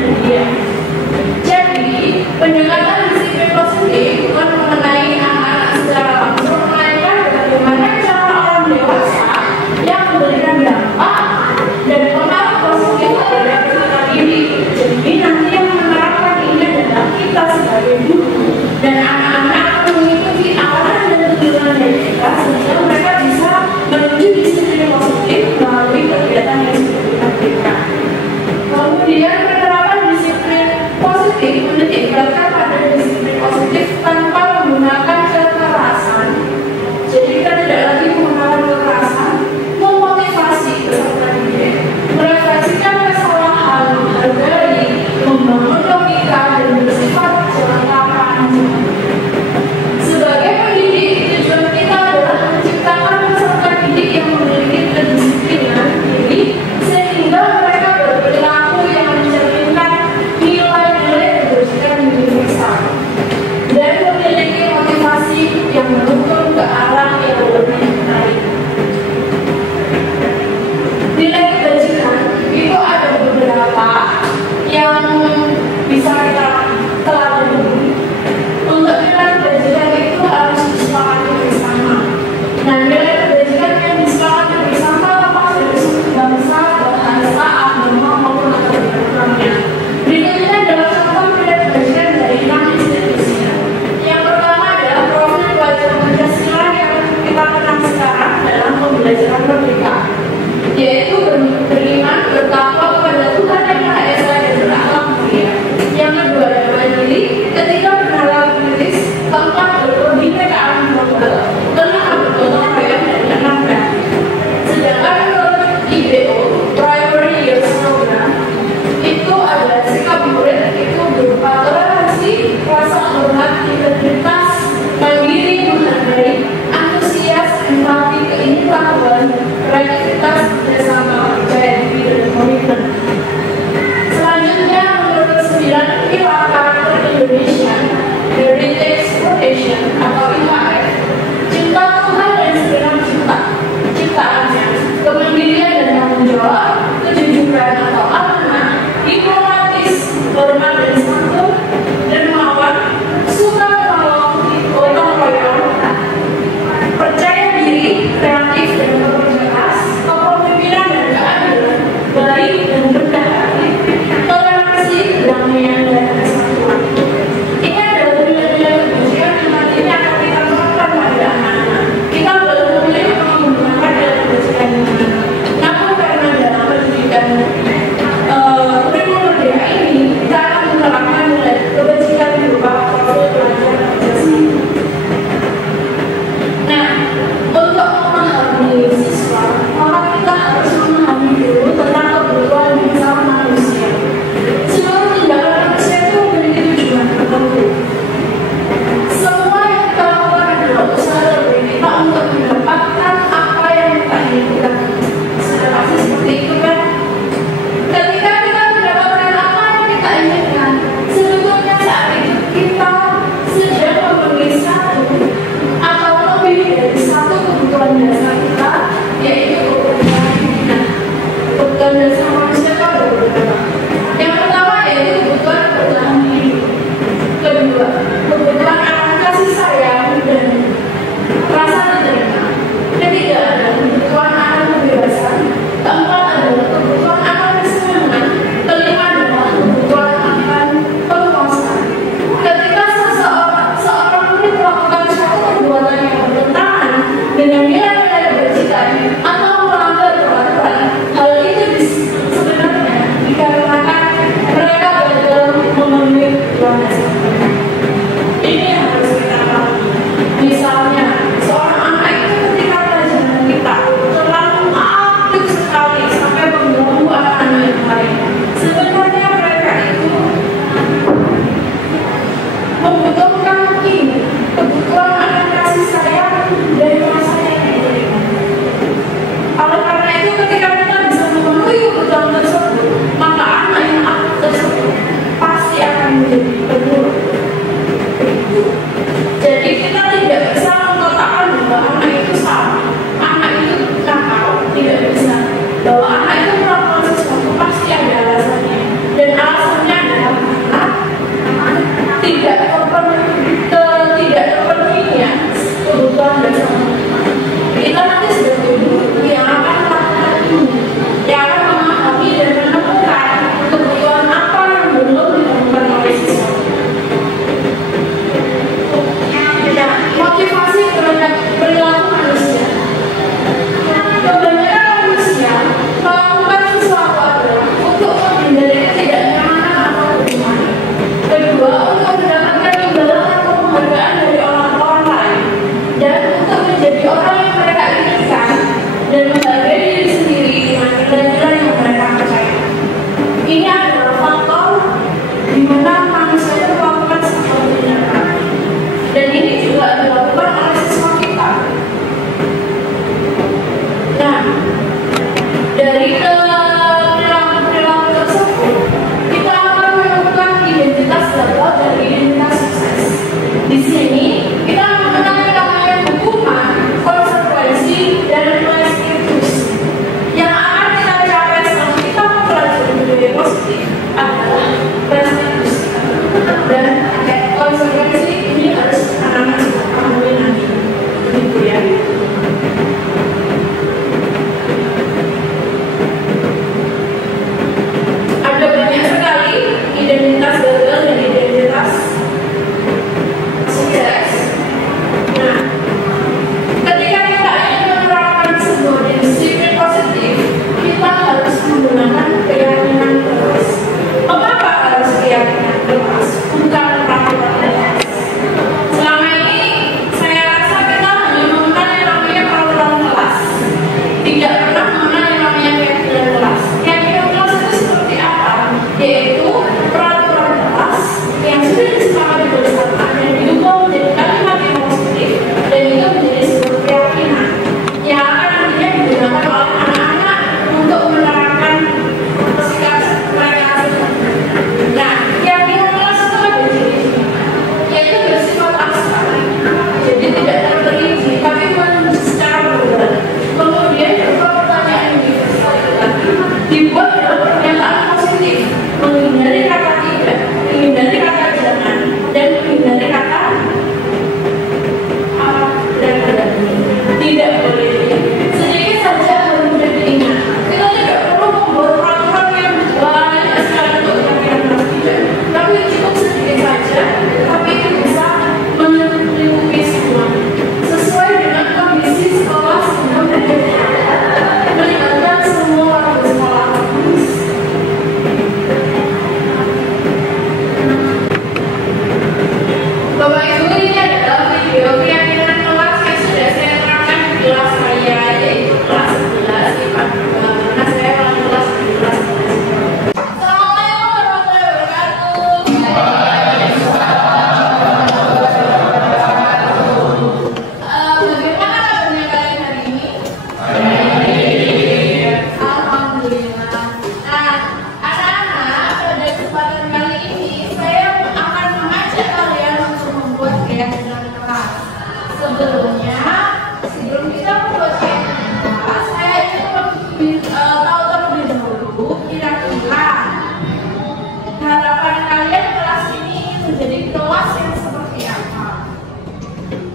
dunia. Jadi, pendekatan disiplin positif bukan mengenai anak-anak secara langsung, melainkan bagaimana cara orang dewasa yang memberikan dampak dan pengaruh positif terhadap kita diri. Jadi nanti yang menerapkan ini adalah kita sebagai guru dan anak-anak mengikuti arahan dan tujuan dari kita sehingga mereka bisa menuju disiplin positif melalui kegiatan yang sudah kita berikan. Kemudian penerapan disiplin positif menitikberatkan pada disiplin positif tanpa menggunakan kekerasan. Jadi kita tidak lagi menggunakan kekerasan, memotivasi peserta didik, merefleksikan kesalahan, menghargai, membangun logika dan bersifat kelengkapan. Sebagai pendidik, tujuan kita adalah menciptakan peserta didik yang memiliki kedisiplinan diri sehingga mereka berperilaku yang mencerminkan nilai-nilai kebajikan universal dan memiliki motivasi yang menuntun ke arah yang lebih baik. Nilai kebajikan itu ada beberapa yang bisa kita teladani. Untuk nilai kebajikan itu harus disepakati bersama. Nah, nilai kebajikan yang disepakati bersama lepas dari suku bangsa, bahasa, agama maupun latar belakangnya. Berikut ini adalah contoh nilai kebajikan dari 6 institusi. Yang pertama adalah profil pelajar Pancasila yang kita kenal sekarang dalam pembelajaran merdeka, yaitu beriman, bertakwa kepada Tuhan Yang Maha Esa dan berakhlak mulia. Yang kedua adalah mandiri, ketiga bernalar kritis, keempat berkebinekaan global, kelima bergotong royong dan keenam kreatif. Sedangkan menurut IBO Primary Years Program itu ada sikap murid itu berupa toleransi, rasa hormat, integritas, mandiri, menghargai, antusias, empati, keindahan, kreativitas, kerjasama, percaya diri dan komitmen. Selanjutnya menurut ke-9 pilar karakter Indonesia Heritage Foundation atau IHF, cinta Tuhan dan segenap ciptaannya, kemandirian dan tanggung jawab, kejujuran atau amanah, diplomatis, hormat dan santun, dermawan, suka menolong, gotong royong, percaya diri, kreatif dan bekerja keras, kepemimpinan dan keadilan, baik dan rendah hati, toleransi, kedamaian dan kesatuan. Ini adalah nilai-nilai kebajikan yang nantinya akan kita terapkan pada anak-anak. Kita belum memilih untuk menggunakan nilai kebajikan ini. Namun karena dalam pendidikan kurikulum merdeka ini kita akan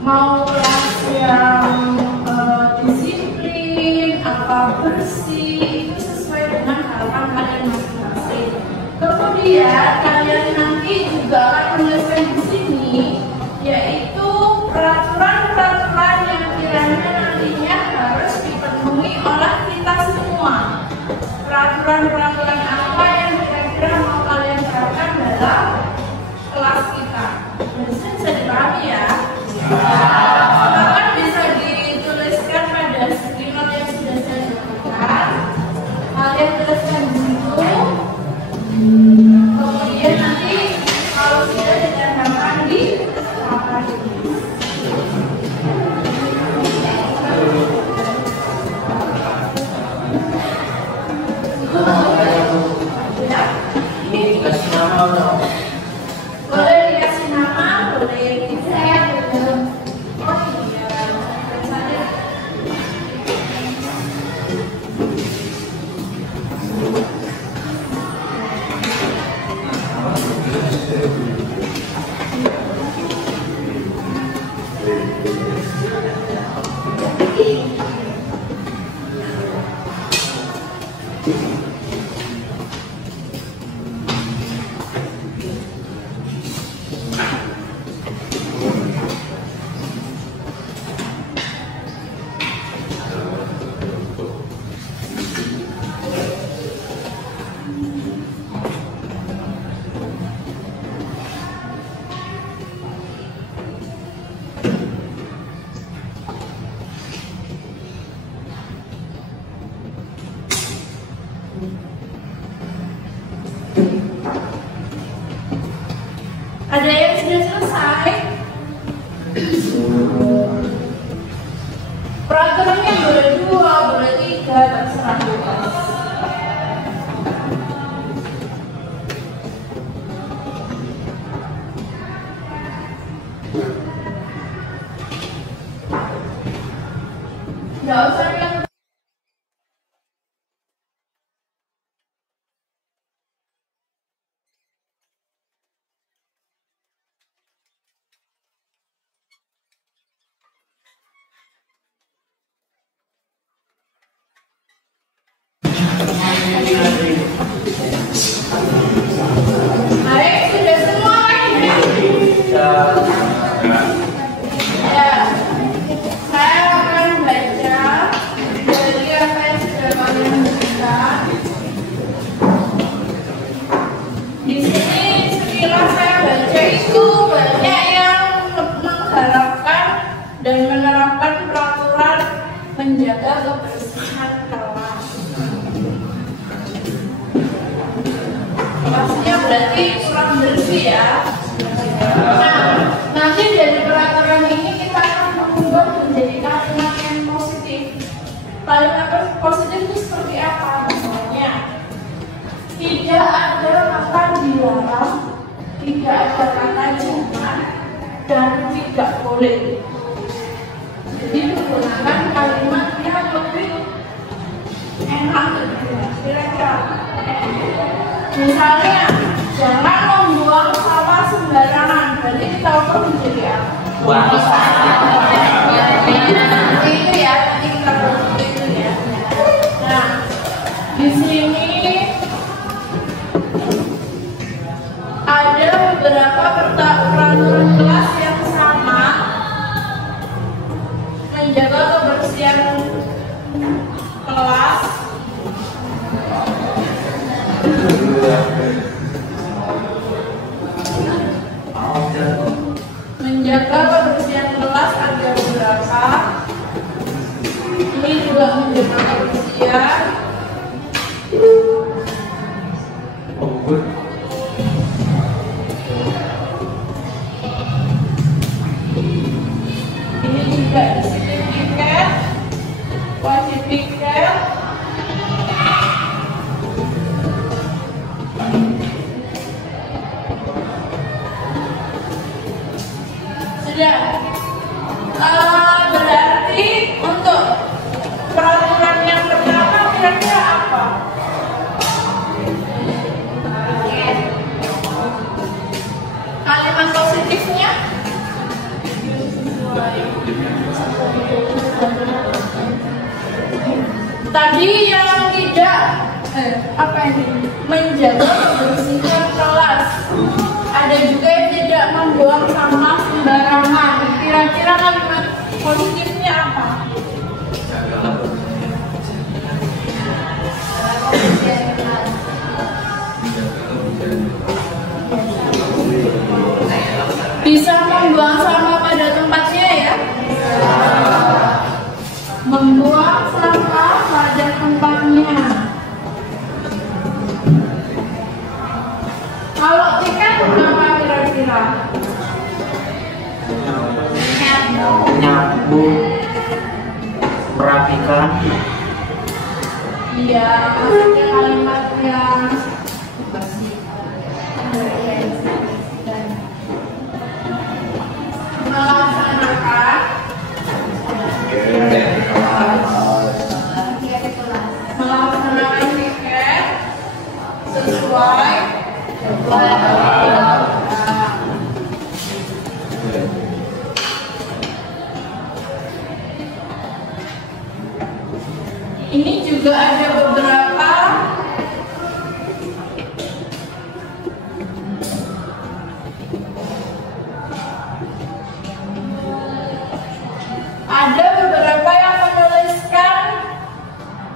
mau kelas yang disiplin, apa bersih, itu sesuai dengan harapan kalian masing-masing. Kemudian kalian nanti juga akan menuliskan di sini, yaitu peraturan-peraturan yang kiranya nantinya harus dipenuhi oleh kita semua. Peraturan-peraturan apa yang kira-kira mau kalian terapkan dalam kelas kita. Bisa dipahami ya? Silakan bisa dituliskan pada screenshot yang sudah saya berikan. Kalian tuliskan di situ. Kemudian nanti kalau sudah ditambahkan di papan ini. Ini dikasih nama dong. Boleh dikasih nama, boleh di-share. Oh iya, misalnya ada yang sudah selesai. Peraturannya boleh 2, boleh 3, terserah bebas. Nggak usah bilang. Baik, sudah semua kan ini? Ya, saya akan baca dari apa yang sudah kalian berikan. Di sini sekilas saya baca itu banyak yang mengharapkan dan menerapkan peraturan menjaga kebersihan kelas. Maksudnya berarti kurang bersih ya. Nah, nanti dari peraturan ini kita akan mengubah menjadi kalimat yang positif. Kalimat positif itu seperti apa? Misalnya, tidak ada kata dilarang, tidak ada kata jangan, dan tidak boleh. Jadi menggunakan kalimat yang lebih enak kira-kira. Misalnya, jangan membuang sampah sembarangan. Berarti kita ubah menjadi apa? Buang Itu ya, nanti kita ubah itu ya. Nah, di sini ada beberapa peraturan kelas yang sama, menjaga kebersihan kelas. Menjaga kebersihan kelas ada beberapa. Ini juga menjaga kebersihan. Ini juga disiplin piket, wajib piket. Sudah. Berarti untuk peraturan yang pertama kira-kira apa? Kalimat positifnya sesuai Tadi yang tidak menjaga kebersihan kelas. Ada juga yang tidak membuang sampah sembarangan. Kira-kira kalimat positifnya apa? Bisa membuang sampah pada tempatnya ya. Membuang sampah pada tempatnya. Kalau tiket berapa kira-kira? Nyapu, merapikan. Iya, maksudnya kalimat yang melaksanakan tiket sesuai ini juga ada beberapa yang menuliskan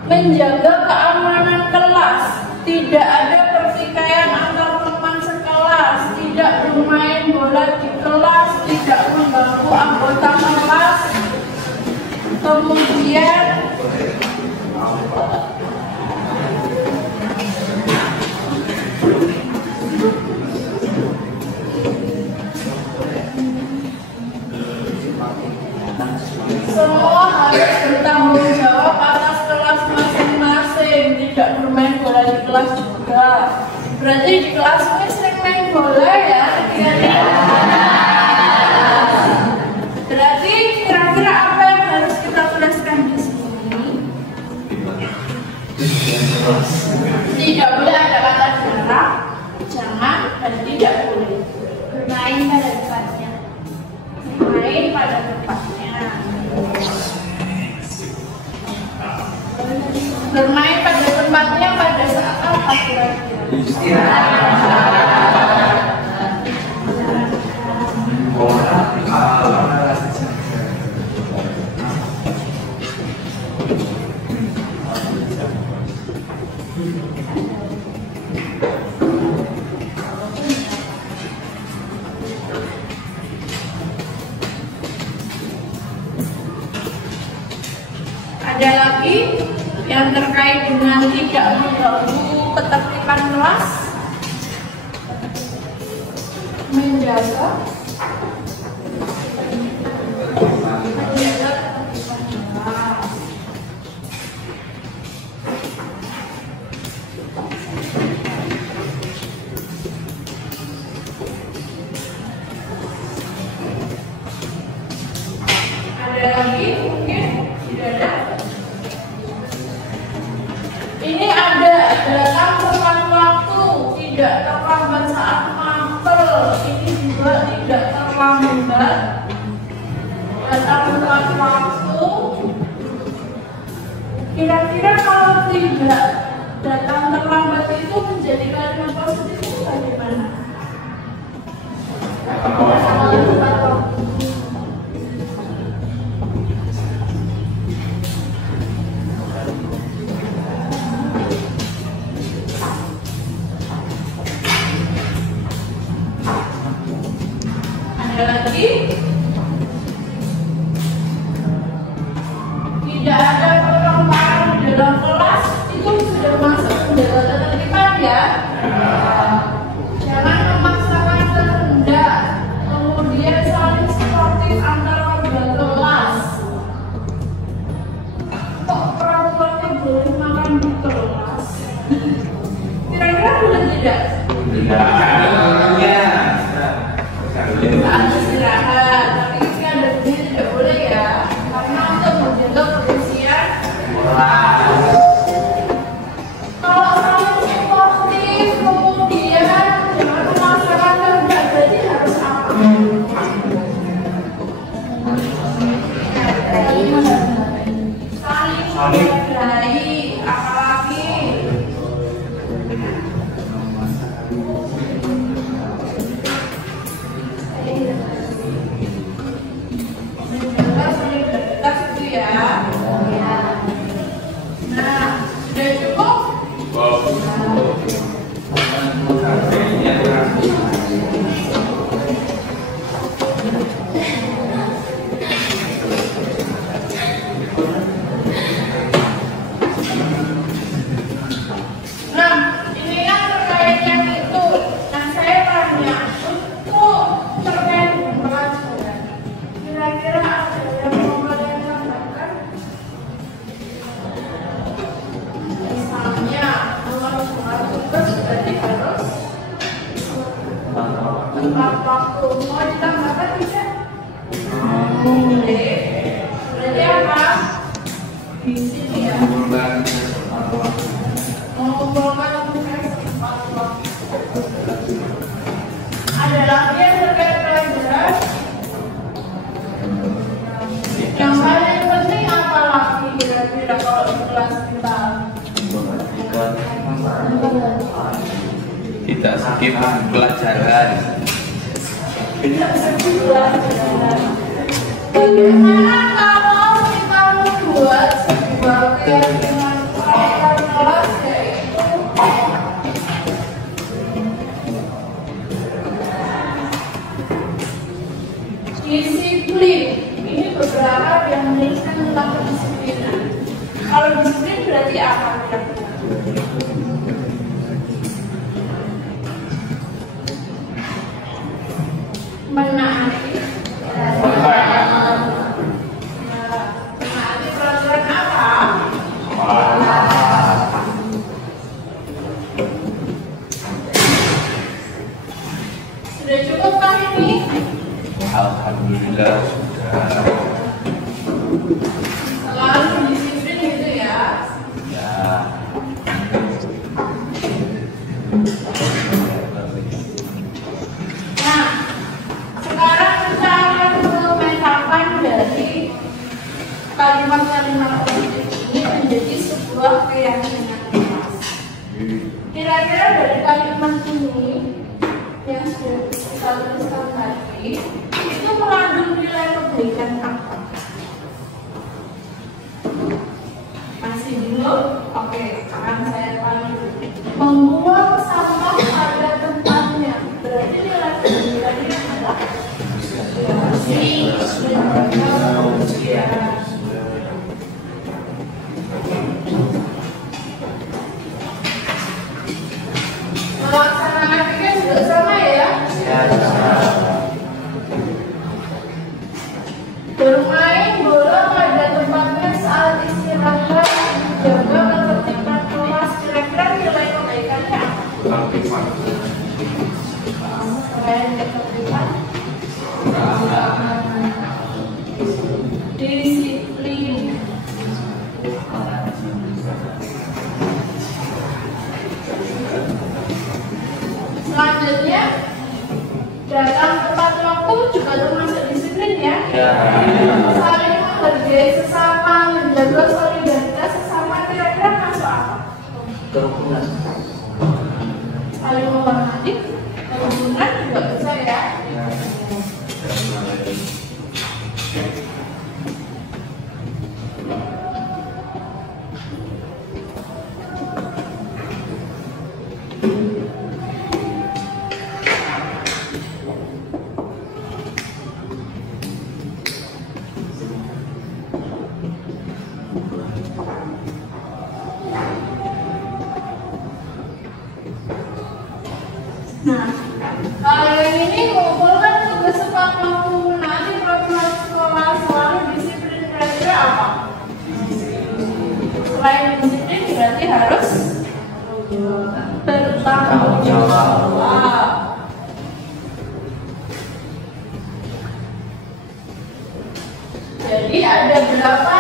menjaga keamanan kelas, tidak ada pertikaian antar teman sekelas, tidak bermain bola di kelas, tidak mengganggu anggota kelas, kemudian semua harus bertanggung jawab atas kelas masing-masing, tidak bermain bola di kelas juga. Berarti di kelas ini sering main bola ya? Berarti kira-kira apa yang harus kita tuliskan di sini? Tidak boleh ada kata jarak, jangan, dan tidak boleh bermain pada tempatnya. Bermain pada tempatnya. Bermain pada tempatnya pada saat apa kira-kira? Ada lagi yang terkait dengan tidak mengganggu ketertiban kelas, menjaga ada lagi mungkin tidak ada. Ini ada datang tepat waktu, tidak terlambat saat mapel. Ini juga tidak terlambat, datang tepat waktu. Kira-kira kalau tidak datang terlambat itu menjadi kalimat positif itu bagaimana? Datang tepat waktu. Lagi tidak ada perkembangan di dalam kelas itu waktu mau ditambahkan bisa? Boleh. Berarti apa? Di sini ya. Mengumpulkan ada lagi yang terkait pelajaran. Yang paling penting apa lagi kira-kira kalau di kelas kita? Tidak skip pelajaran. Tidak skip pelajaran. Bagaimana kalau kita membuat sebuah keyakinan kelas yaitu disiplin? Ini beberapa yang menuliskan tentang kedisiplinan. Kalau disiplin berarti apa kira-kira? Menaati peraturan apa? Sudah cukup kan ini? Alhamdulillah sudah. Selalu disiplin gitu ya. Ya. Nah, sekarang kita akan memetakan dari kalimat-kalimat positif ini menjadi sebuah keyakinan kelas. Kira-kira dari kalimat ini yang sudah kita tuliskan tadi itu mengandung nilai kebaikan apa? Masih bingung? Oke, akan saya panggil. Membuang sampah pada tempatnya. Berarti nilai kebaikannya adalah melaksanakan ini juga sama ya. Bermain bola pada tempatnya saat istirahat, jaga ketertiban kelas. Kira-kira nilai kebaikannya apa? Selain ketertiban, disiplin. Selanjutnya, datang tepat waktu juga termasuk disiplin ya. Saling menghargai sesama, menjaga solidaritas sesama, kira-kira masuk apa? Kerukunan. Saling menghormati, kerukunan juga bisa ya. Nah, kalau yang ini mengumpulkan tugas sekolah mampu menaati peraturan sekolah, selalu disiplin, kira-kira apa? Selain disiplin berarti harus bertanggung jawab. Jadi ada berapa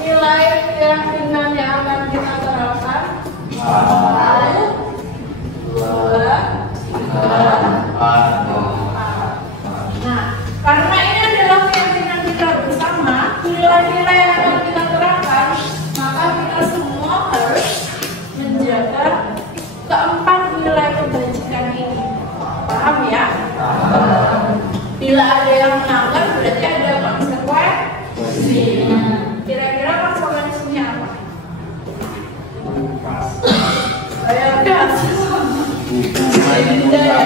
nilai keyakinan yang akan kita terapkan? 1, 2, 3, 4. Nah, karena ini adalah keyakinan kita bersama, nilai-nilai yang akan kita terapkan, maka kita semua harus menjaga keempat nilai kebajikan ini. Paham ya? Bila ada yang melanggar berarti ada konsekuensi. Kira-kira konsekuensinya apa? Saya gas. Denda ya.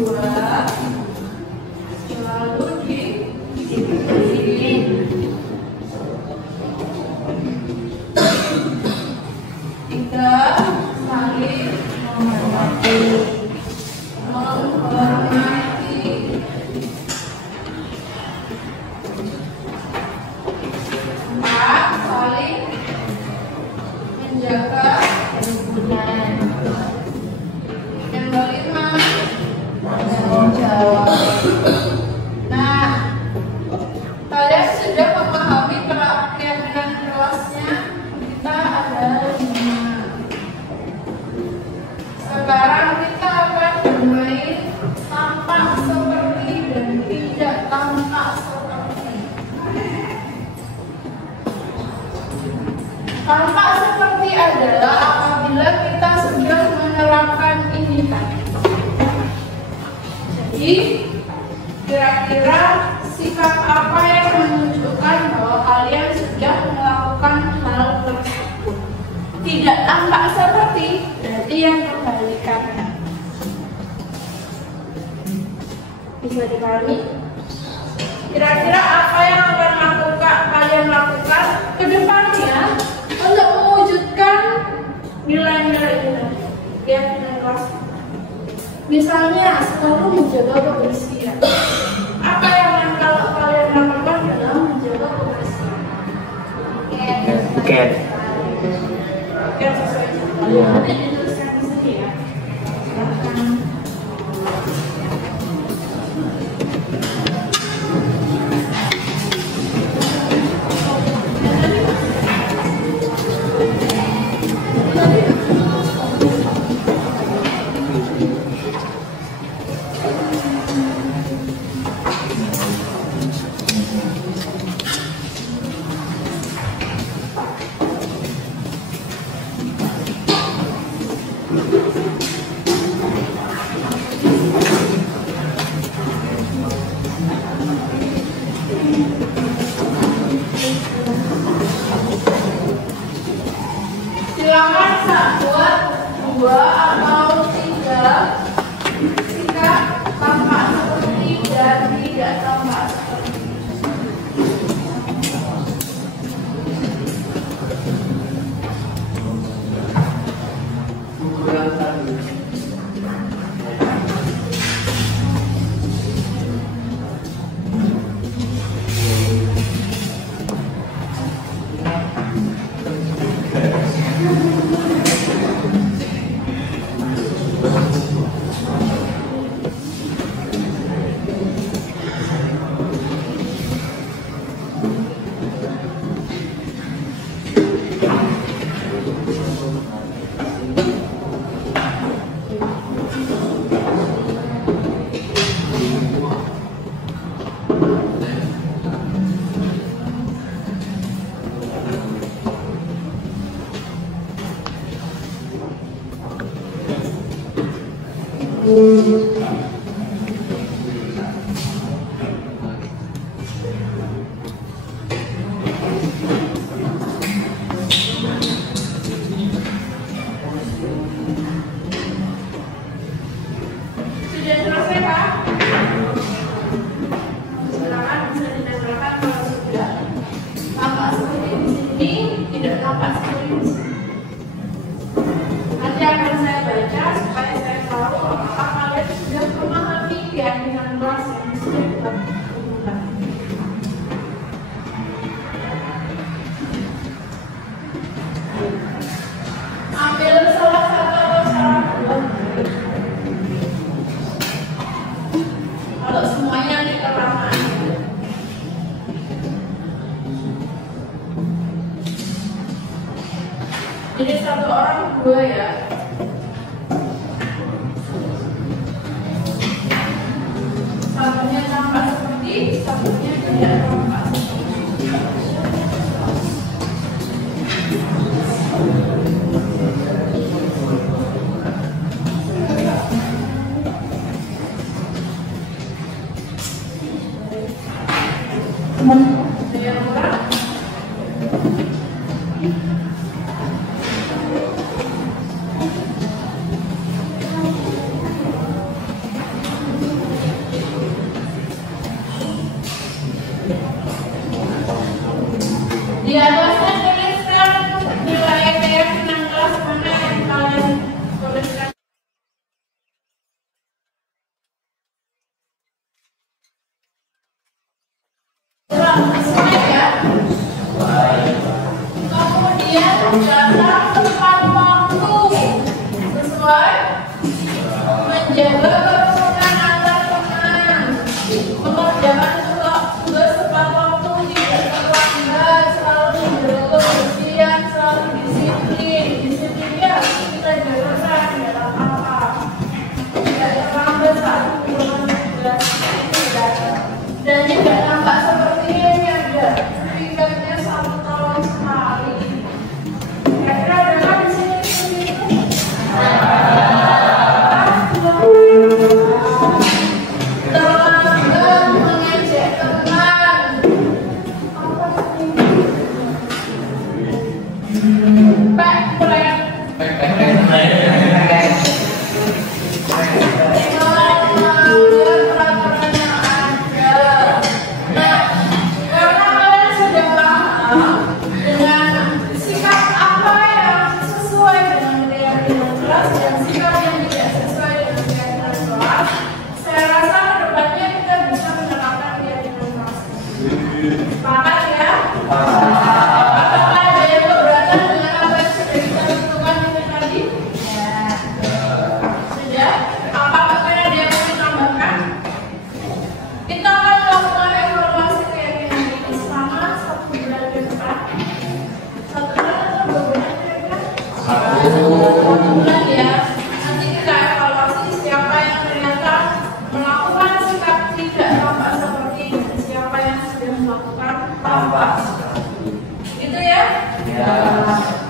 Dua, selalu disiplin. Tiga, saling menghormati. Empat, saling menjaga kerukunan. Yang kelima, tanggung jawab. Nah, kalian sudah memahami keyakinan kelasnya kita ada 5. Sekarang kita akan bermain tampak seperti dan tidak tampak seperti. Tampak seperti adalah apabila kita sudah menerapkan ini tadi. Jadi, kira-kira sikap apa yang menunjukkan bahwa kalian sudah melakukan hal tersebut? Tidak tampak seperti, berarti yang kebalikannya. Bisa dipahami? Kira-kira apa yang akan kalian lakukan ke depannya untuk mewujudkan nilai-nilai ini? Keyakinan kelas. Misalnya, selalu menjaga kebersihan. Apa yang kalau kalian lakukan dalam menjaga kebersihan? Buket. Buket sesuai contoh. Iya. Nanti dituliskan di sini ya. Silahkan. Silakan buat 2 atau 3 sikap tampak seperti dan tidak tampak seperti. Sudah selesai, Pak? Silakan bisa ditempelkan kalau sudah. Tampak seperti di sini, tidak tampak seperti di sini. Nanti akan saya baca supaya saya tahu apakah kalian sudah memahami keyakinan kelas yang sudah kita lakukan. Ambil salah satu atau salah dua. Kalau semuanya nanti kelamaan. Jadi 1 orang 2 ya. Satunya tampak seperti, satunya tidak tampak seperti. Ada yang kurang? Di atasnya tuliskan nilai TF 6 kelas mana yang kalian tuliskan. Sesuai ya. Kemudian data tepat waktu sesuai menjaga kerukunan antar teman, mengerjakan tugas tepat waktu, tidak terlambat, selalu menjaga kebersihan, selalu disiplin. Disiplinnya kita jaga tidak apa-apa, tidak terlambat saat menjalankan tugas dan juga nampak seperti ini ada sertifikatnya 1 tahun sekali. Kira-kira ada kan di sini seperti itu? Terlambat mengejek teman.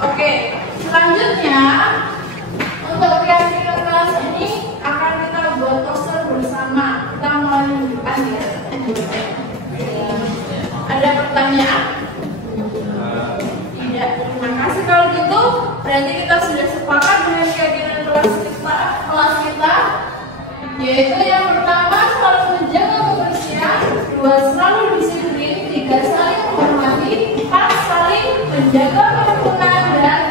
Oke, selanjutnya untuk keyakinan kelas ini akan kita buat poster bersama. Kita mulai menunjukkan ya. Ada pertanyaan? Tidak. Terima kasih kalau gitu. Berarti kita sudah sepakat dengan keyakinan kelas kita, yaitu yang pertama selalu menjaga kebersihan, 2 selalu disiplin, 3 saling menghormati, 4 saling menjaga kerukunan dan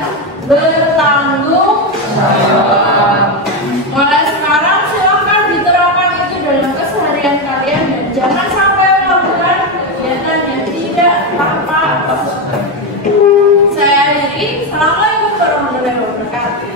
bertanggung jawab. Mulai sekarang silakan diterapkan itu dalam keseharian kalian dan jangan sampai melakukan kegiatan yang tidak tampak. Saya akhiri. Assalamualaikum warahmatullahi wabarakatuh.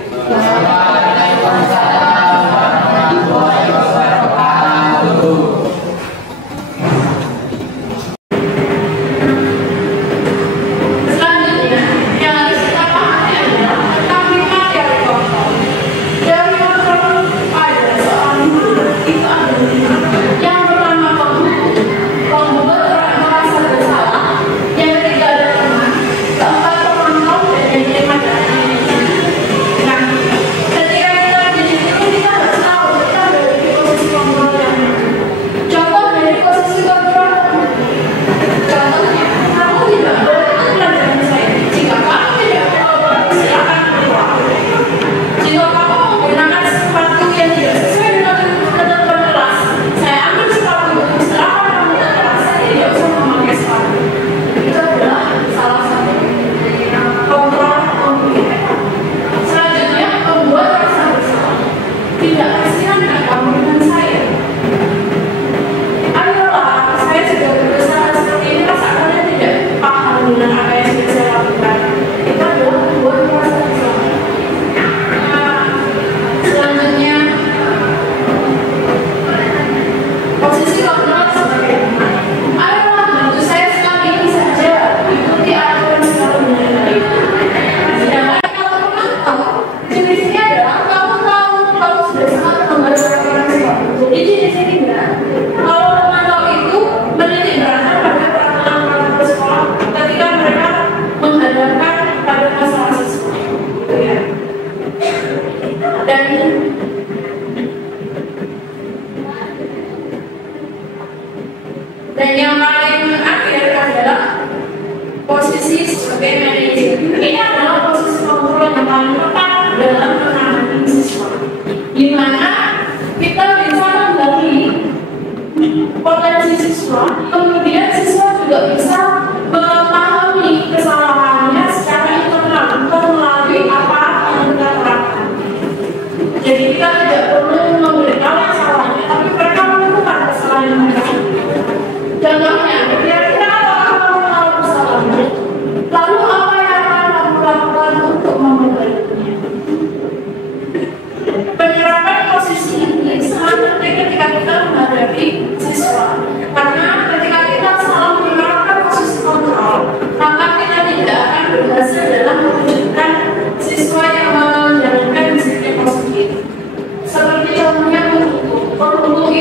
Dan yang paling akhir adalah posisi sebagai manajer. Ini adalah posisi kontrol yang paling tepat dalam menangani siswa, di mana kita bisa menggali potensi siswa, kemudian siswa juga bisa memahami kesalahan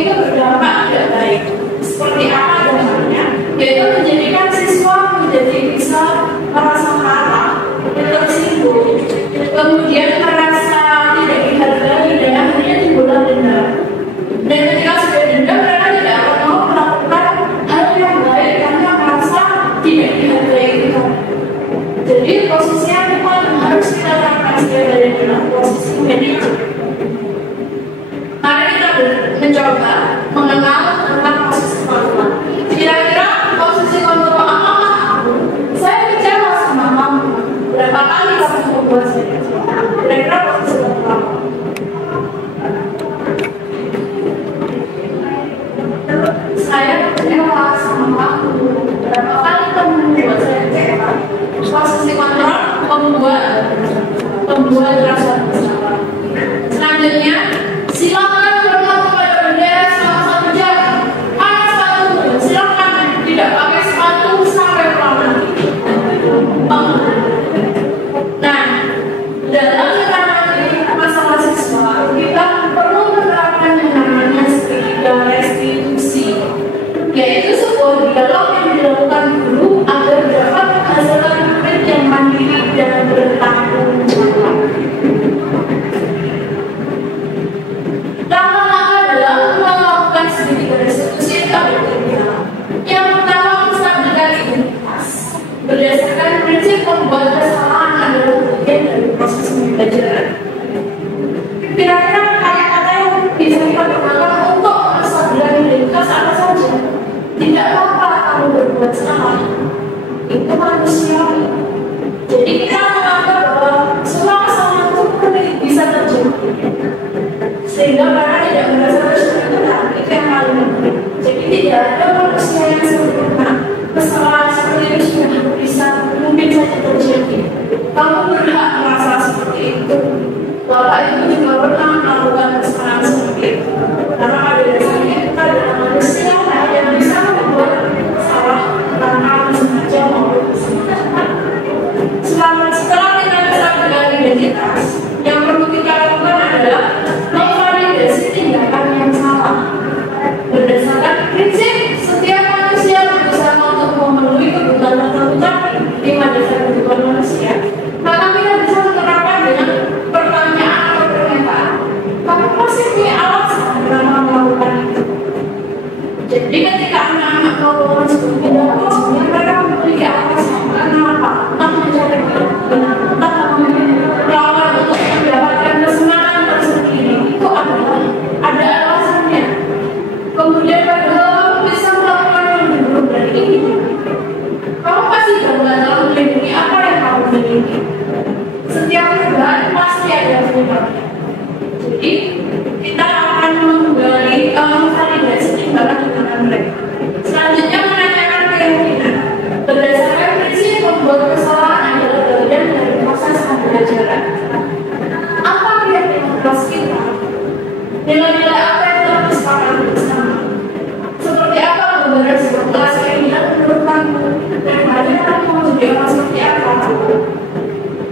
itu berdampak tidak baik. Seperti apa dampaknya? Yaitu menjadikan siswa menjadi bisa merasa marah, tersinggung, kemudian merasa tidak dihargai dan akhirnya timbullah dendam. Dan ketika sudah dendam, mereka tidak akan mau melakukan hal yang baik karena merasa tidak dihargai itu. Jadi posisinya memang harus kita lakukan sebagai dalam posisi manajer. Mari kita mencoba mengenal tentang posisi kontrol. Kira-kira posisi kontrol apakah aku? Saya kecewa sama kamu. Berapa kali kamu membuat saya kecewa? Kira-kira posisi kontrol. Saya kecewa sama kamu. Berapa kali kamu membuat saya kecewa? Posisi kontrol pembuat rasa bersalah. Selanjutnya, silakan hormat kepada bendera selama 1 jam. Pakai sepatu, silakan tidak pakai sepatu sampai pulang. Nah, dalam menangani masalah siswa, kita perlu menerapkan yang namanya segitiga restitusi, yaitu sebuah dialog yang dilakukan guru agar dapat menghasilkan murid yang mandiri dan bertanggung jawab. Langkah-langkah dalam melakukan segitiga restitusi itu ada 3. Yang pertama, menstabilkan identitas. Berdasarkan prinsip membuat kesalahan adalah bagian dari proses pembelajaran. Kira-kira kata-kata yang bisa kita gunakan untuk menstabilkan identitas apa saja? Tidak apa-apa kamu berbuat salah. Itu manusiawi. Jadi kita menganggap bahwa semua kesalahan itu bisa terjadi, sehingga mereka tidak merasa bersalah. Itu yang paling penting. Jadi tidak ada manusia yang sempurna. Kesalahan seperti itu sudah bisa mungkin saja terjadi. Kamu berhak merasa seperti itu. Bapak Ibu juga pernah melakukan kesalahan seperti itu. Karena pada dasarnya kita adalah manusia yang bisa membuat salah tanpa sengaja maupun disengaja. Setelah kita bisa mengenal identitas, yang perlu kita lakukan adalah memvalidasi tindakan yang salah. Berdasarkan prinsip setiap manusia berusaha untuk memenuhi kebutuhan tertentu di dasar kebutuhan manusia, maka kita bisa menerapkan dengan pertanyaan atau pernyataan. Kamu pasti punya alasan kenapa melakukan itu. Jadi ketika anak-anak melakukan sebuah tindakan, mereka memiliki alasan kenapa, entah mencari kebenaran, entah melawan untuk mendapatkan kesenangan tersendiri. Itu adalah ada alasannya. Kemudian kalau bisa melakukan yang buruk dari ini, kamu pasti tidak tahu melindungi apa yang kamu miliki. Setiap perubahan pasti ada penyebabnya. Jadi kita akan menggali validasi tindakan mereka. Selanjutnya menanyakan keyakinan. Berdasarkan prinsip membuat kesalahan adalah bagian dari proses pembelajaran. Apa keyakinan kelas kita? Nilai-nilai apa yang telah disepakati bersama? Seperti apa gambaran sebuah kelas yang ideal menurut kamu? Dan bagaimana kamu mau jadi orang seperti apa?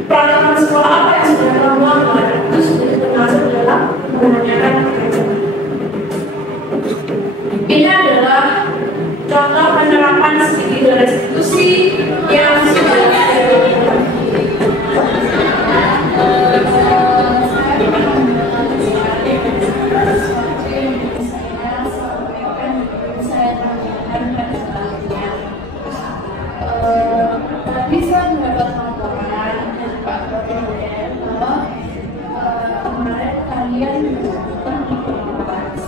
Peralatan sekolah apa yang sudah kamu lakukan? Itu sudah termasuk dalam menanyakan keyakinan. Ini adalah contoh penerapan segitiga restitusi yang sudah dilakukan. Tadi saya mendapat laporan dari Pak Presiden bahwa kemarin kalian melakukan kelas.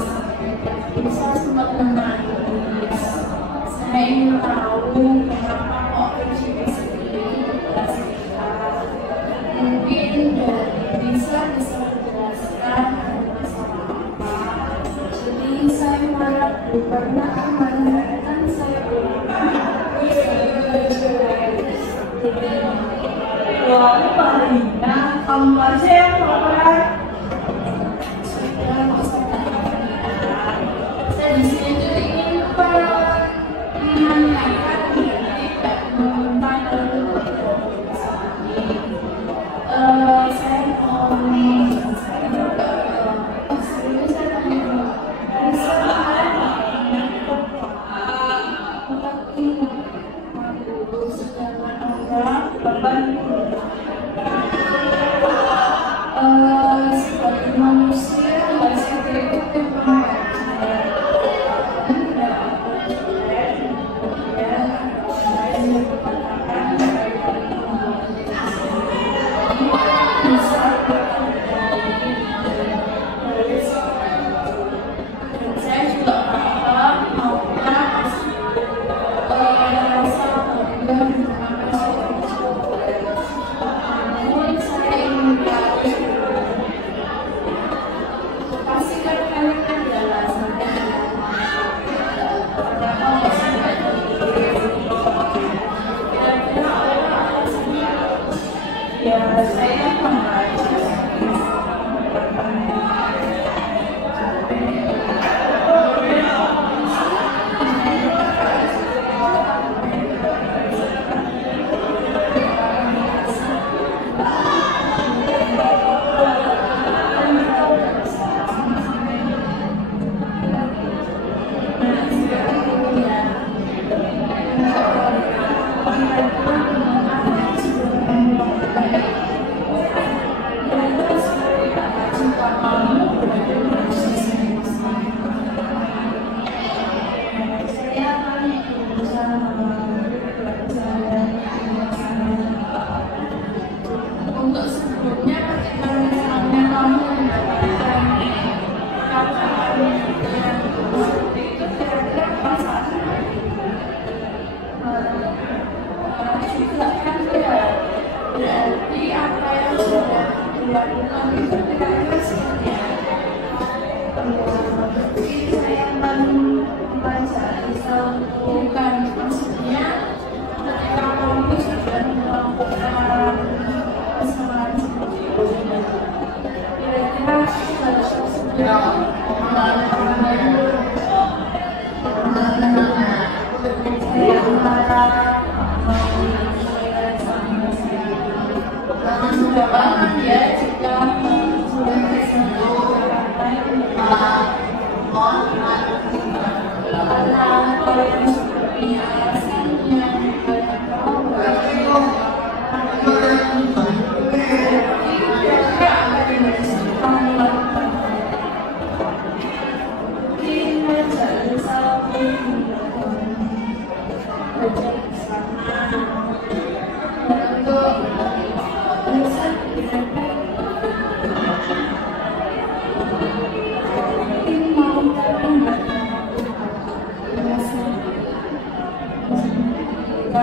Bisa sempat menangis. Saya ingin tahu kenapa kok prinsipnya sendiri kelas kita. Mungkin bisa dijelaskan masalah apa. Jadi saya harap pernah menanyakan saya wah, banyak kamu aja yang laporan. Saya di sini juga ingin menanyakan tidak tentang saya mau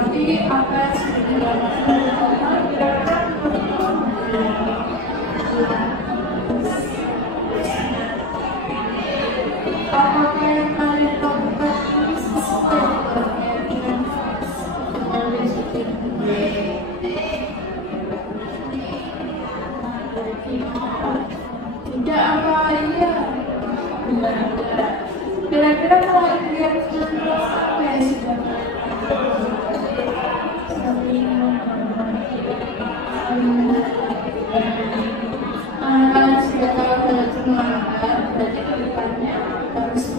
Tapi apa yang sudah dilakukan kira-kira apakah yang kalian lakukan ini sesuai dengan tidak apa iya kira-kira kalau lihat apa yang sudah sudah tahu kalau semangat berarti ke depannya harus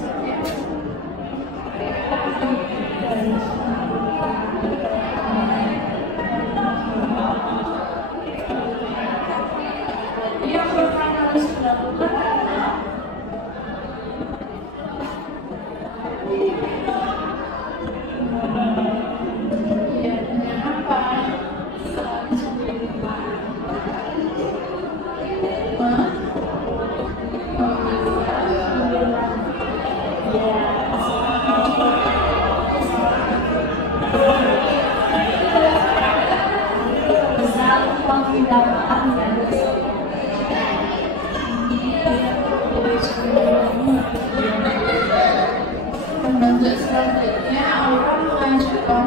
yang pertama harus dilakukan ya dengan apa Untuk selanjutnya orang mengajukan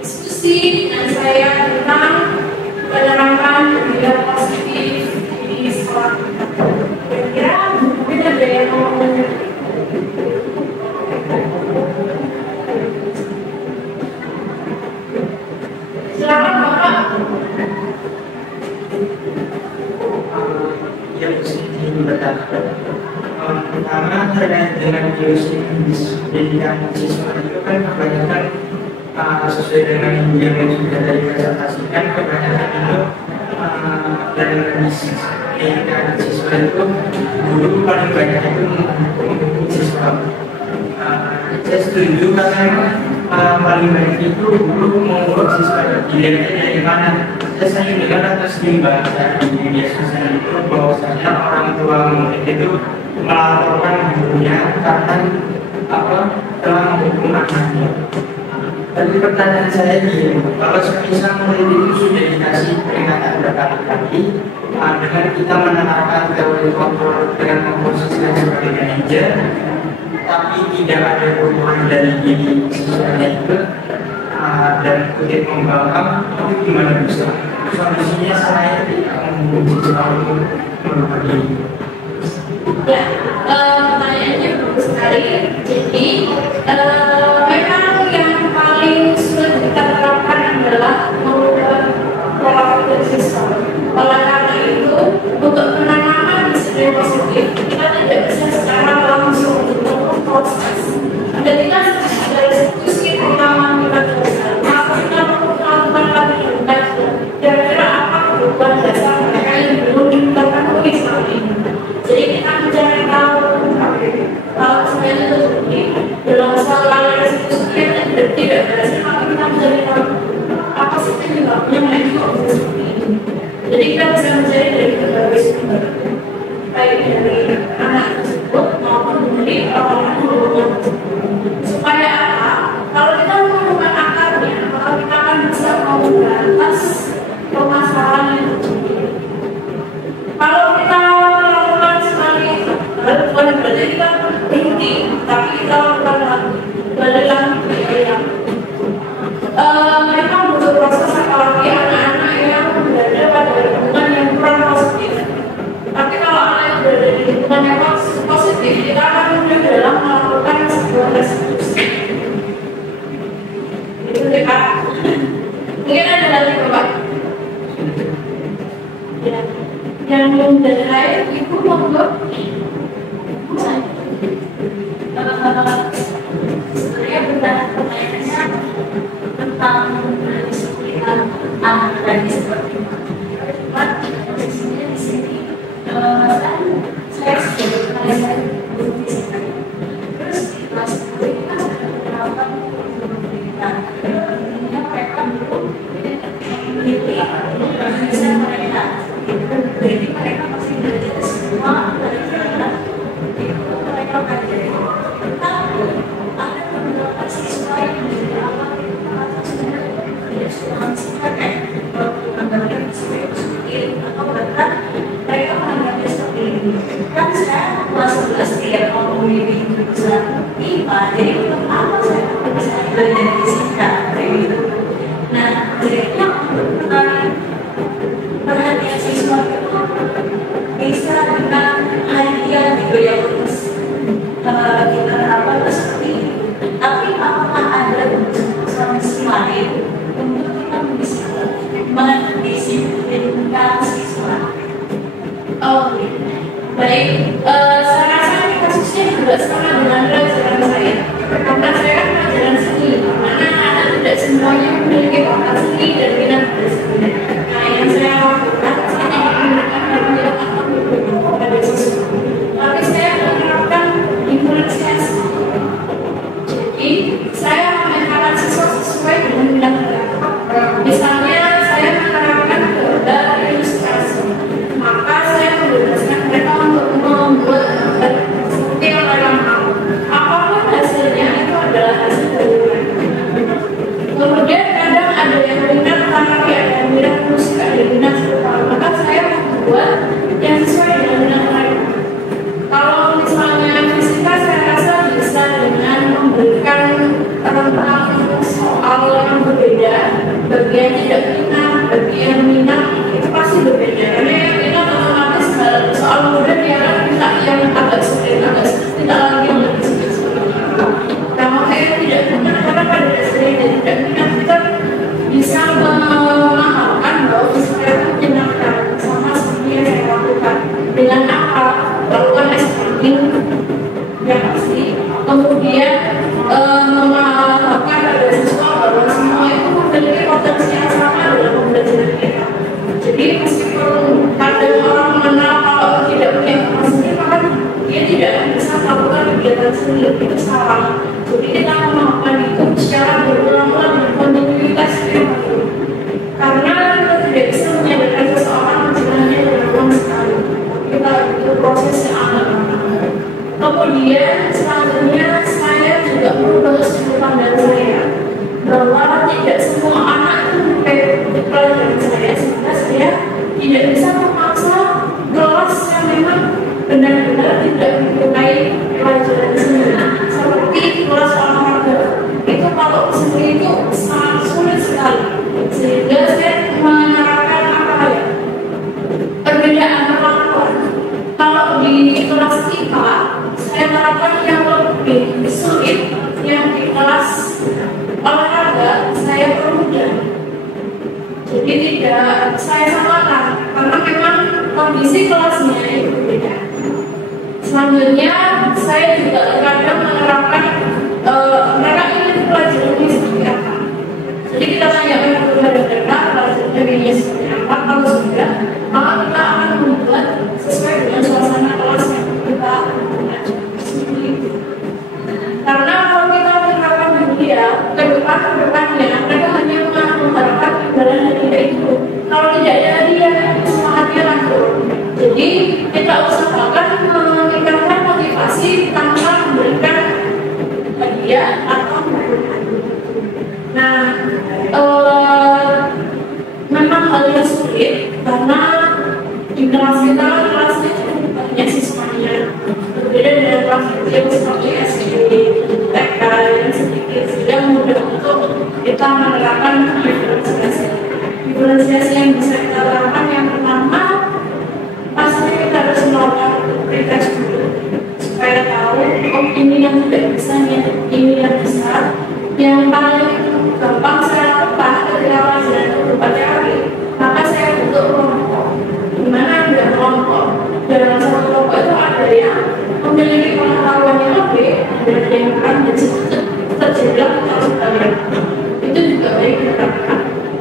diskusi dengan saya tentang penerapan budaya positif di sekolah. Kira-kira mungkin ada yang mau silakan Bapak. Yang positif berdasarkan pertama terkait dengan pendidikan siswa itu kan kebanyakan sesuai dengan yang sudah tadi presentasikan, kebanyakan itu dalam pendidikan siswa itu guru paling banyak itu menghukum siswa. Saya setuju karena paling banyak itu guru mengurus siswa dilihatnya dari mana. Saya sering dengar atau sering baca di media sosial itu bahwasanya orang tua murid itu melaporkan gurunya karena telah menghukum anaknya. Tapi pertanyaan saya gini, kalau semisal murid itu sudah dikasih peringatan berkali-kali dengan kita menerapkan teori kontrol dengan komposisinya sebagai manajer, tapi tidak ada perubahan dari diri siswanya itu dan kutip membangkang, itu gimana bisa? Solusinya saya tidak menghukum siswa untuk merubah diri. Ya, pertanyaannya bagus sekali. Jadi memang yang paling sulit kita terapkan adalah merubah pola pikir siswa. Oleh karena itu, untuk penanaman disiplin positif kita tidak bisa secara langsung untuk proses. Ketika ada diskusi tentang kita maka kita perlu melakukan lagi kajian. Kira-kira apa perubahan dasar mereka yang belum terpenuhi saat ini. Jadi kita mencari tahu kalau sebenarnya itu belum selalu diskusi minum dan air, ibu monggo. Sebenarnya pertanyaannya tentang disiplin anak tadi seperti itu. Cuma di sini kan saya sebagai pengajar guru fisika. Terus di kelas 10 ini kan ada beberapa guru fisika. Intinya mereka dulu memiliki bahasa mereka. Jadi mereka pasti belajar semua pelajaran itu mereka pelajari. Tetapi ada beberapa siswa yang beberapa tidak suka mengajarkan menggambarkan siswa itu sedikit atau bahkan mereka menganggapnya seperti ini. Kan saya kelas 11 tidak mau memilih jurusan IPA, jadi untuk apa saya bisa belajar fisika kayak gitu. Nah, jadinya perhatian siswa itu bisa dengan hadiah gitu ya kita harapkan seperti ini. Tapi apakah ada solusi lain untuk kita bisa mendisiplinkan siswa? Oh, baik. Saya rasa ini kasusnya juga sama dengan pelajaran saya. Karena saya kan pelajaran seni, mana anak tidak semuanya memiliki bakat seni dan minat pada seni. Nah, yang saya lakukan, saya tidak memberikan hadiah atau berbeda pada siswa. Tapi saya menerapkan diferensiasi. Jadi, saya memenangkan siswa sesuai dengan minat mereka. Misalnya, saya menerapkan gambar ilustrasi. Maka saya membebaskan mereka untuk membuat gambar seperti yang mereka mau. Apapun hasilnya itu adalah hasil dari mereka. Kemudian kadang ada yang minat tapi ada yang minat musik, ada yang minat vokal. Maka saya membuat yang sesuai dengan minat mereka. Kalau misalnya fisika, saya rasa bisa dengan memberikan tentang soal yang berbeda. Bagi yang tidak minat, bagi yang minat itu pasti berbeda. Karena yang minat otomatis soal mudah dia akan minta yang agak sulit, tidak lagi yang lebih sulit. Kalau saya tidak minat, karena pada dasarnya dia tidak minat, kita bisa memahamkan bahwa fisika itu menyenangkan sama seperti yang saya lakukan. Dengan apa? Lakukan explaining yang pasti, kemudian memahamkan pada siswa bahwa semua itu memiliki potensi yang sama dalam pembelajaran kita. Jadi meskipun kadang orang mengenal kalau tidak punya informasi, maka dia tidak akan bisa melakukan kegiatan seni, itu salah. Jadi kita memahamkan itu secara berulang-ulang dan kontinuitas yang baru. Karena kita tidak bisa menyadarkan seseorang menjelaskannya dalam ruang sekali. Kita itu proses yang akan lama. Kemudian selanjutnya saya juga merubah sudut pandang saya bahwa tidak semua anak itu memiliki pelajaran saya, sehingga saya tidak bisa memaksa kelas yang memang benar-benar tidak menyukai pelajaran seni. Seperti kelas olahraga, itu kalau seni itu sangat sulit sekali, sehingga saya menerapkan apa ya, perbedaan kemampuan. Kalau di kelas IPA, saya menerapkan yang lebih sulit, yang di kelas olahraga saya permudah. Jadi tidak saya samakan karena memang kondisi kelasnya itu berbeda. Selanjutnya saya juga kadang menerapkan mereka ingin pelajarannya seperti apa. Jadi kita tanyakan kepada mereka pelajarannya seperti apa. Kalau sudah, maka kita akan membuat sesuai dengan suasana kelas yang kita punya. Seperti itu. Karena kalau kita menerapkan dia kedepannya mereka hanya mengharapkan imbalan hadiah itu. Kalau tidak ada hadiah, semua hadiah langsung. Jadi kita usahakan meningkatkan motivasi tanpa memberikan hadiah atau memberikan. Nah, memang hal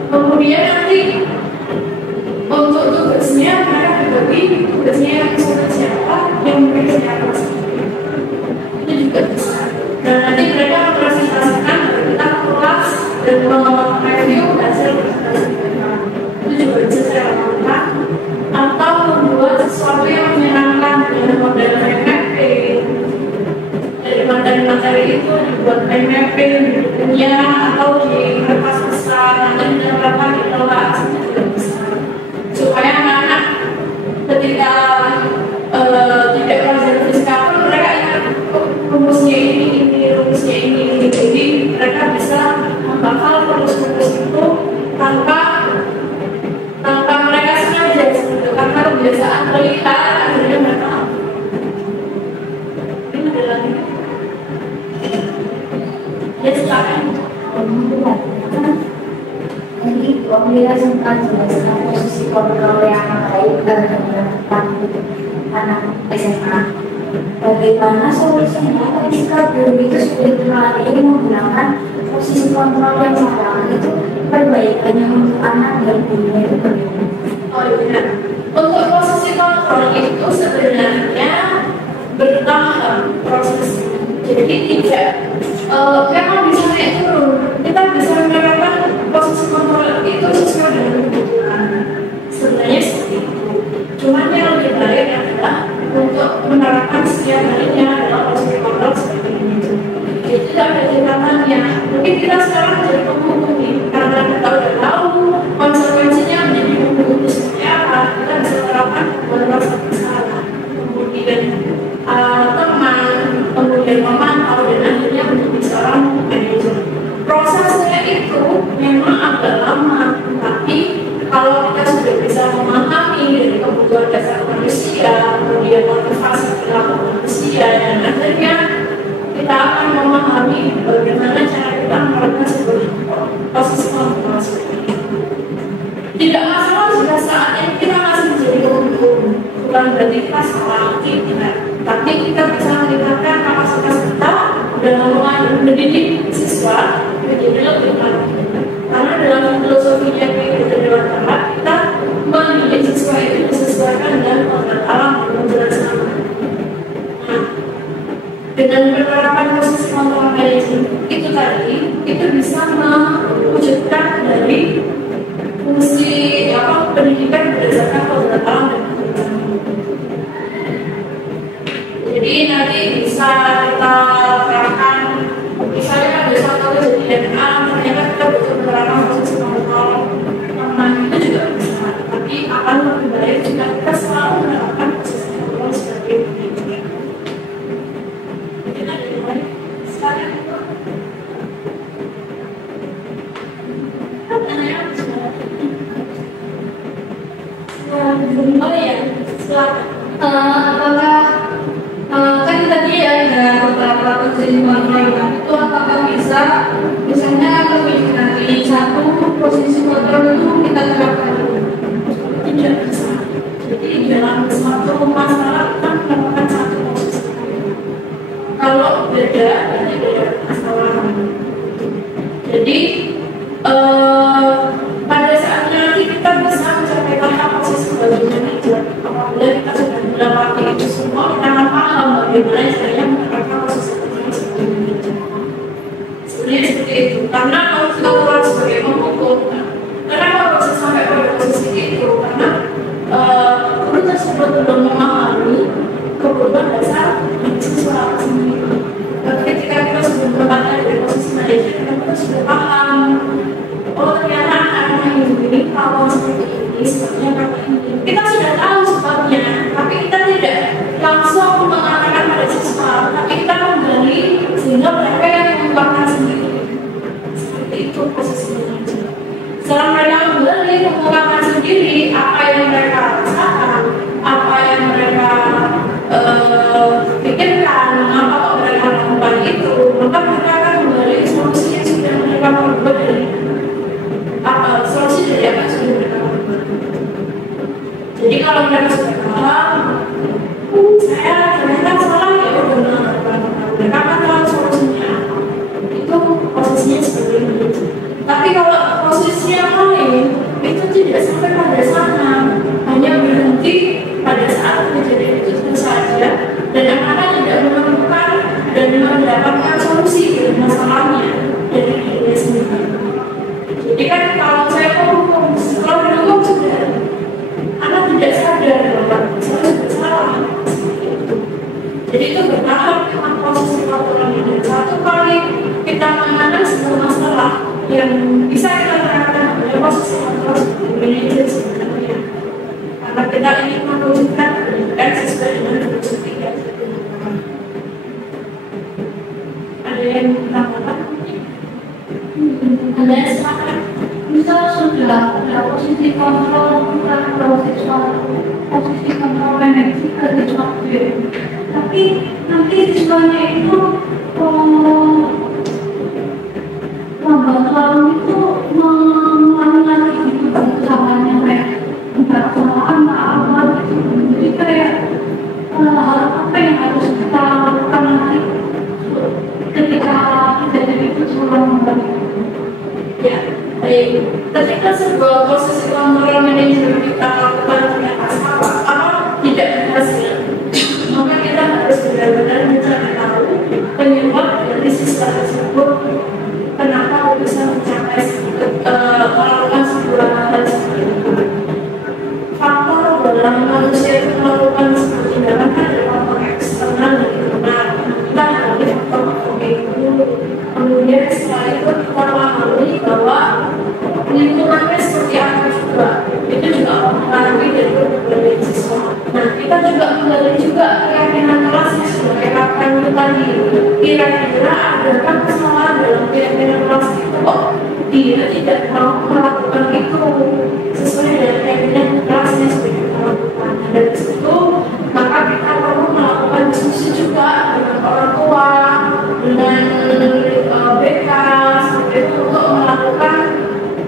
Kemudian nanti untuk tugasnya mereka dibagi tugasnya yang sudah siapa yang mereka siapa itu juga bisa. Dan nanti mereka mempresentasikan kita kelas dan mereview hasil presentasi mereka. Itu juga bisa saya lakukan. Atau membuat sesuatu yang menyenangkan dengan model mind mapping. Dari materi-materi itu dibuat mind mapping di dunia atau di kertas besar nanti didapat di kelas juga bisa. Supaya anak-anak ketika tidak belajar fisika pun mereka ingat rumusnya ini. Jadi mereka bisa membakal rumus-rumus itu tanpa mereka sengaja gitu. Karena kebiasaan melihat akhirnya mereka ini adalah ya silakan. Jadi Om Lila sempat jelaskan posisi kontrol yang baik dengan anak SMA. Bagaimana solusinya ketika guru itu sudah terlatih menggunakan posisi kontrol yang salah, itu perbaikannya untuk anak dan gurunya itu bagaimana? Oh iya, untuk posisi kontrol itu sebenarnya bertahap prosesnya. Jadi tidak memang bisa naik turun. Kita bisa menerapkan posisi kontrol itu sesuai dengan kebutuhan. Sebenarnya seperti itu. Cuman yang lebih baik adalah untuk menerapkan setiap harinya adalah posisi kontrol seperti ini. Jadi tidak ada tingkatannya. Mungkin kita sekarang jadi penghukum karena kita sudah tahu konsekuensinya menjadi penghukum itu seperti apa. Kita bisa menerapkan kontrol seperti salah. Kemudian teman, kemudian memantau dan akhirnya menjadi seorang manajer. Prosesnya itu memang agak lama, tapi kalau kita sudah bisa memahami dari kebutuhan dasar manusia, kemudian motivasi perilaku manusia, dan akhirnya kita akan memahami bagaimana cara kita melakukan sebuah proses kontrol seperti itu. Tidak masalah jika saat ini kita masih menjadi penghukum, bukan berarti kita salah, tidak. Tapi kita bisa meningkatkan kapasitas kita dalam mendidik siswa menjadi lebih baik. Karena dalam filosofinya kita Dewan Tempat, kita mendidik siswa itu disesuaikan dengan kodrat alam dan kodrat sama. Nah, dengan penerapan posisi kontrol management itu tadi, itu bisa mewujudkan dari fungsi pendidikan berdasarkan kodrat alam dan kodrat sama. Jadi nanti bisa kita terapkan, misalnya pada suatu kejadian ternyata kita butuh menerapkan posisi kontrol teman itu juga bisa, tapi akan lebih baik jika kita selalu menerapkan posisi kontrol sebagai pendidikan. Mungkin ada yang lain? Silakan. Oh iya, silakan. Apakah kan tadi ya ada beberapa posisi kontrol itu apakah bisa misalnya lebih dari satu posisi kontrol itu kita terapkan tidak bisa. Jadi dalam suatu masalah kita melakukan satu posisi. Kalau beda ini beda masalah. Jadi pada saat nanti kita bisa mencapai tahap posisi sebagai manajer. Apabila kita sudah melewati itu semua, kita akan paham bagaimana caranya menerapkan posisi kontrol sebagai manajer. Sebenarnya seperti itu. Karena kalau kita keluar sebagai penghukum, kenapa bisa sampai pada posisi itu? Karena guru tersebut belum memahami kebutuhan dasar siswa sendiri. Ketika kita sudah mendapatkan dari posisi manajer, kita sudah paham. Oh ternyata anak-anak ini kalau seperti ini, sepertinya kakak ini. Kita sudah tahu sebabnya, tapi kita tidak langsung mengatakan pada siswa, tapi kita menggali sehingga mereka yang mengungkapkan sendiri. Seperti itu posisinya. Setelah mereka menggali, mengungkapkan sendiri apa yang mereka rasakan, apa yang mereka pikirkan, mengapa kok mereka lakukan itu, maka mereka akan menggali solusi yang sudah mereka perbuat dari solusi dari apa yang sudah mereka perbuat. Jadi kalau mereka sudah paham, saya ternyata salah ya benar. Mereka akan tahu solusinya. Itu posisinya seperti itu. Tapi kalau posisi yang lain itu tidak sampai pada sana, hanya berhenti pada saat kejadian itu saja, dan anak-anak tidak menemukan dan mendapatkan solusi dari masalahnya dari dirinya sendiri. Jadi kan kalau saya menghukum, kalau menghukum sudah anak tidak sadar bahwa saya sudah salah. Jadi itu bertahap dengan proses pengaturan ini. Satu kali kita mengenal sebuah masalah yang bisa kita terapkan pada proses pengaturan ini sebenarnya. Karena kita ingin mewujudkan pendidikan sesuai dengan filosofi yang ditentukan. Ada yang menambahkan? Ada yang sepakat. Misal sudah ada posisi kontrol posisi kontrol energi ke siswa B, tapi nanti siswanya itu lambat laun itu mengulangi lagi kesalahannya kayak nggak kesalahan apa gitu. Jadi kayak apa yang harus kita lakukan nanti ketika kejadian itu terulang kembali? Ya, baik. Ketika sebuah proses kontrol manajemen kita lakukan ternyata salah atau tidak berhasil, maka kita harus benar-benar mencari tahu penyebab dari sistem tersebut, kenapa bisa mencapai melakukan sebuah hal seperti itu. Faktor dalam manusia itu melakukan sebuah tindakan adalah faktor eksternal dan internal. Kita mengalami faktor itu, kemudian setelah itu kita memahami bahwa lingkungannya seperti apa juga, itu juga mempengaruhi dari berbagai siswa. Nah, kita juga menggali juga keyakinan kelasnya sebagai apa yang tadi. Kira-kira adakah kesalahan dalam keyakinan kelas itu kok dia tidak mau melakukan itu sesuai dengan keyakinan kelasnya sebagai melakukan. Dari situ maka kita perlu melakukan diskusi juga dengan orang tua, dengan BK seperti itu untuk melakukan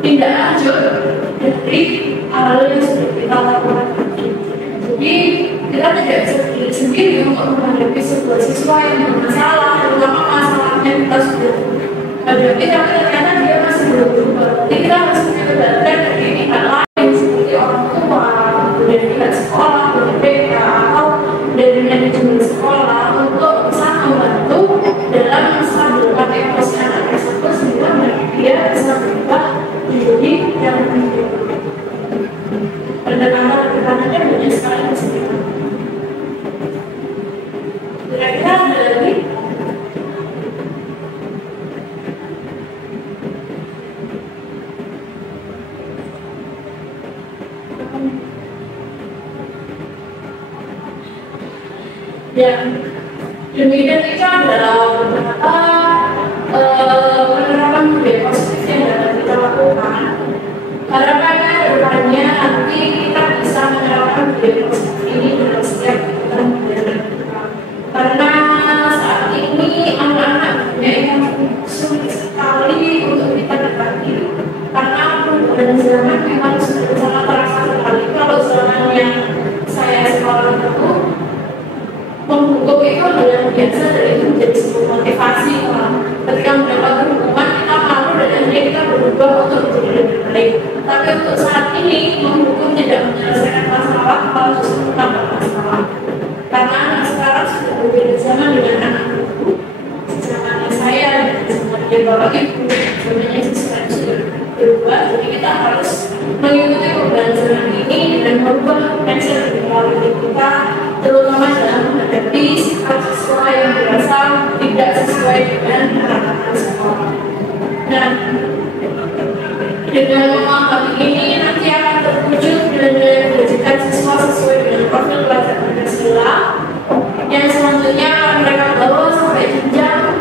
tindak lanjut dari hal yang sudah kita lakukan. Jadi kita tidak bisa berdiri sendiri untuk menghadapi sebuah siswa yang bermasalah, terutama masalahnya kita sudah hadapi, tapi ternyata dia masih belum berubah. Jadi kita harus melibatkan dari pihak lain seperti orang tua, dari pihak sekolah, dari BK atau dari manajemen sekolah untuk bisa membantu dalam menstabilkan emosi anak tersebut sehingga dia bisa berubah menjadi yang lebih baik. Pendekatan-pendekatannya banyak sekali di sini. Kira-kira ada lagi? Ya, demikian itu adalah beberapa penerapan budaya positif yang dapat kita lakukan. Harapannya depannya nanti kita bisa menerapkan budaya positif ini dalam setiap kegiatan budaya kita. Karena saat ini anak-anak banyak yang sulit sekali untuk kita dapati. Karena perubahan zaman memang sudah sangat terasa sekali. Kalau zaman yang saya sekolah itu menghukum itu adalah biasa dan itu menjadi sebuah motivasi. Ketika mendapat hukuman kita malu dan akhirnya kita berubah untuk menjadi lebih baik. Tapi untuk saat ini menghukum tidak menyelesaikan masalah, malah justru menambah masalah. Karena anak sekarang sudah berbeda zaman dengan anak dulu. Zamannya saya dan zamannya bapak ibu, zamannya sekarang sudah berubah. Jadi kita harus mengikuti perubahan zaman ini dan merubah mindset dan pola kita, terutama dalam menghadapi sikap siswa yang dirasa tidak sesuai dengan harapan sekolah. Dan dengan memahami ini nanti akan terwujud nilai-nilai pendidikan siswa sesuai dengan profil pelajar Pancasila yang selanjutnya mereka bawa sampai jenjang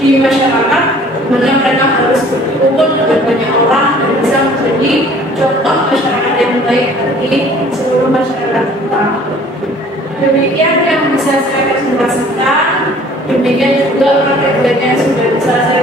di masyarakat, mana mereka harus berkumpul dengan banyak orang dan bisa menjadi contoh masyarakat yang baik bagi seluruh masyarakat kita. Demikian yang bisa saya presentasikan. Demikian juga praktek yang sudah bisa saya